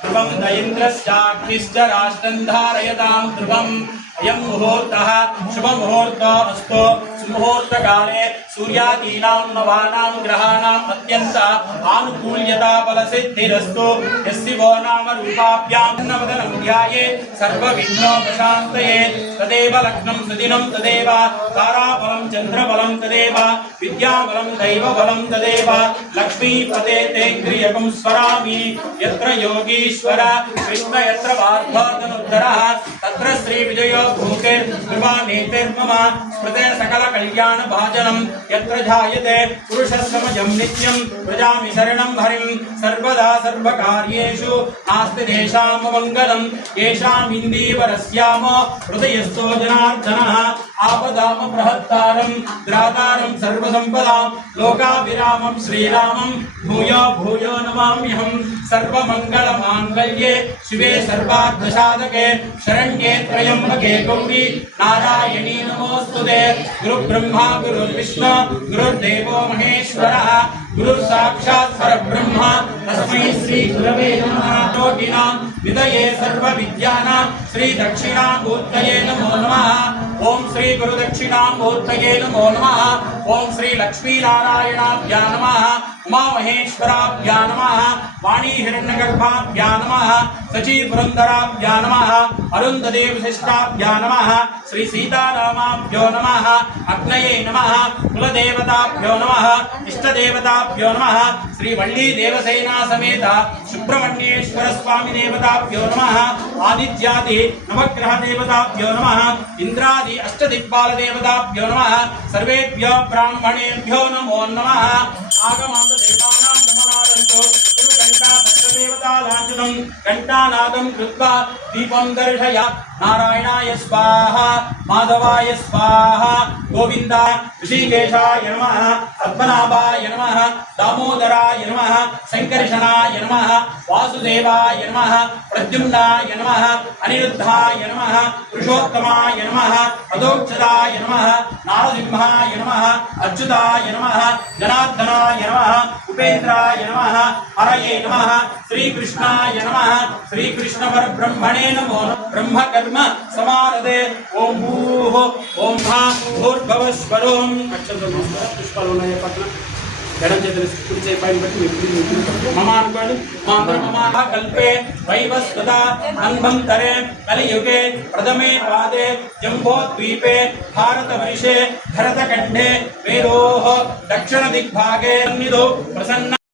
ध्रुवं दयेन्द्रश्चाग्निश्च राष्ट्रं धारयतां ध्रुवम् अयं मुहूर्तः शुभमुहूर्तो अस्तु। सुमुहूर्तकाले सूर्यादीनां नवानां ग्रहाणाम् अत्यन्त आनुकूल्यता फलसिद्धिरस्तु। यस्यो नाम रूपाभ्यां नवदनं ध्याये सर्वविघ्नोपशान्तये। तदेव लग्नं सुदिनं तदेव ताराबलं चन्द्रबलं तदेव विद्याबलं दैवबलं तदेव लक्ष्मीपते ते क्रियकं स्मरामि। यत्र योगीश्वर कृष्ण यत्र वार्धातनुद्धरः तत्र श्रीविजयो भूतेर्कृपानेतिर्मम स्मृते सकल कल्याण भाजनं यत्र जायते पुरुषस्समजं नित्यं व्रजामि शरणं हरिं सर्वदा सर्वकार्येषु नास्ति तेषां मङ्गलं। येषाम् इन्दीवरस्याम हृदयस्थो जनार्दनः आपदाम बृहत्तारं द्रातारं सर्वसम्पदां लोकाभिरामं श्रीरामं भूयो भूयो नमाम्यहं। सर्वमङ्गलमाङ्गल्ये शिवे सर्वार्थसाधके शरण्ये त्र्यम्बके गौरी नारायणी नमोस्तुते। गुरुब्रह्मा गुरुर्विष्णु गुरुर्देवो महेश्वरः गुरुसाक्षात् परब्रह्म तस्मै श्री गुरवे नमः। योगिनां विदये सर्वविद्यानां श्री दक्षिणामूर्तये नमो नमः। ओम श्री गुरुदक्षिणामूर्तये नमो नमः। ओम श्री लक्ष्मीनारायणाभ्या नमः। उमामहेश्वराभ्या नमः। वाणी हिरण्यगर्भाभ्या नमः। सची पुरंदराभ्या नमः। अरुन्धती वसिष्ठाभ्या नमः। श्री सीतारामाभ्यो नमः। अग्नये नमः। कुलदेवताभ्यो नमः। इष्टदेवताभ्यो नमः। श्री वल्ली देवसेना समेत सुब्रह्मण्येश्वर स्वामी देवताभ्यो नमः। आदित्यादि नवग्रह देवताभ्यो नमः। इंद्रादि अष्टदिक्पाल देवताभ्यो नमः। सर्वेभ्यो ब्राह्मणेभ्यो नमो नमः। आगमान्त देवानां गमनादन्तो गुरुघण्टा दत्तदेवतालाञ्छनं घण्टानादं कृत्वा दीपं दर्शय। नारायणाय स्वाहा माधवाय स्वाहा गोविंदा ऋषिकेशाय नमः। पद्मनाभाय नमः। दामोदराय नमः। शंकर्षणाय नमः। वासुदेवाय नमः। प्रद्युम्नाय नमः। अनिरुद्धाय नमः। पुरुषोत्तमाय नमः। अधोक्षदाय नमः। नारसिंहाय नमः। अच्युताय नमः। जनार्दनाय नमः। उपेन्द्राय नमः। हरये नमः। श्रीकृष्णाय नमः। श्रीकृष्ण परब्रह्मणे नमो नमः। ब्रह्मकर्म समारदे। ओम भूः ओम भः भूर्भुवस्वरों पुष्पालोनाय पट्टन ఎడం చేతులు కుడి చేయి పైన పెట్టి మమ అనుకోండి మమ కల్పే వైవస్వత అన్వంతరే కలియుగే ప్రథమే పాదే జంబోద్వీపే భారతవర్షే భరతఖండే వేదోః దక్షిణ దిగ్భాగే సన్నిధో ప్రసన్న